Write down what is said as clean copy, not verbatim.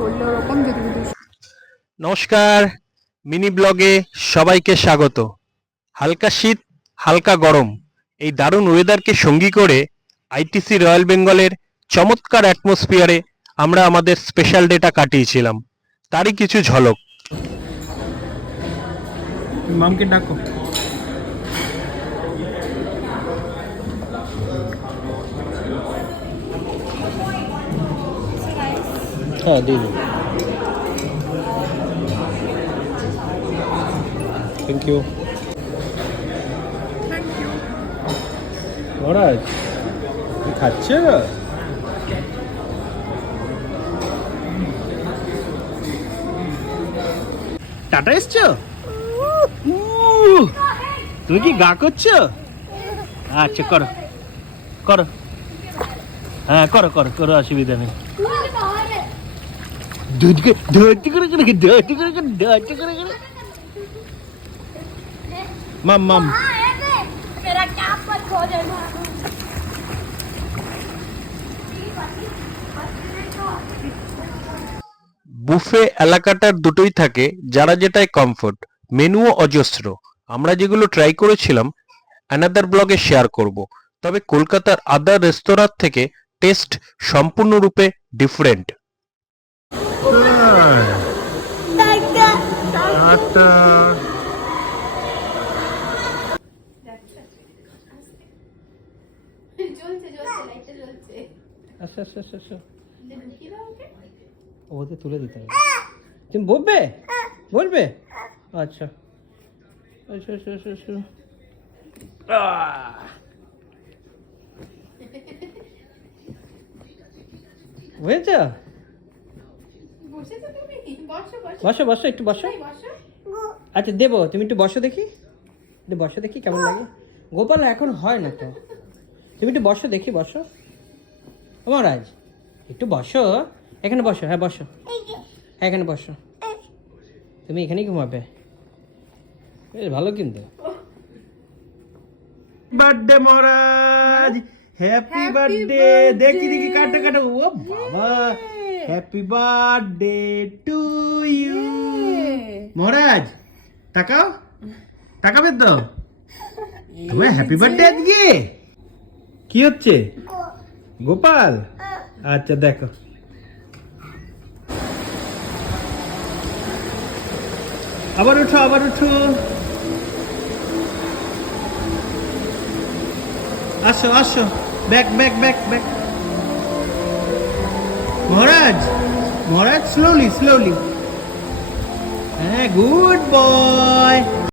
বললে ওরকম যদি নমস্কার, মিনি ব্লগে সবাইকে স্বাগত। হালকা শীত, হালকা গরম, এই দারুণ ওয়েদারকে সঙ্গী করে আইটিসি রয়্যাল বেঙ্গলের চমৎকার অ্যাটমসফিয়ারে আমরা আমাদের স্পেশাল ডেটা কাটিয়েছিলাম। তারই কিছু ঝলক। মামকে ডাকো। হ্যাঁ, দিয়ে দিন। Thank you. মহারাজ কি খাচ্ছে না? টাটা এসছো? তুমি কি গা করছো? আচ্ছা, করো করো। হ্যাঁ, করো করো করো, অসুবিধা নেই। মাম মাম। मेरा कैप मत खो देना। বুফে এলাকাটার দুটোই থাকে, যারা যেটায় কমফোর্ট। মেনুও অজস্র। আমরা যেগুলো ট্রাই করেছিলাম অ্যানাদার ব্লগে শেয়ার করব। তবে কলকাতার আদার রেস্তোরাঁ থেকে টেস্ট সম্পূর্ণরূপে ডিফারেন্ট। জ্বলছে জ্বলছে, লাইটটা জ্বলছে। আচ্ছা আচ্ছা আচ্ছা আচ্ছা, ঢুকিয়ে দাও ওকে। ওতে তুলে দিতে হবে। তুমি বলবে বলবে? আচ্ছা আচ্ছা আচ্ছা আচ্ছা আচ্ছা। হয়েছে? বসেছো তুমি? বসো বসো বসো বসো, একটু বসো। বসো। আচ্ছা দেবো, তুমি একটু বসো দেখি। বসো দেখি কেমন লাগে। গোপাল এখন হয় না তো, তুমি একটু বসো দেখি, বসো। মহারাজ একটু বসো, এখানে বসো। হ্যাঁ বসো, হ্যাঁ এখানে বসো। তুমি এখানেই ঘুমাবে, বেশ ভালো কিন্তু। বার্থডে মহারাজ, হ্যাপি বার্থডে। দেখি দেখি, কাটা কাটা। ও বাবা, হ্যাপি বার্থডে টু ইউ। মহারাজ তাকাও, তাকাবে তো? তোমার হ্যাপি বার্থডে আজকে। কি হচ্ছে? গোপাল? আচ্ছা দেখো। আবার উঠো, আবার উঠো। আসো আসো, ব্যাক ব্যাক ব্যাক ব্যাক। মহারাজ, মহারাজ স্লোলি স্লোলি। হ্যাঁ, গুড বয়।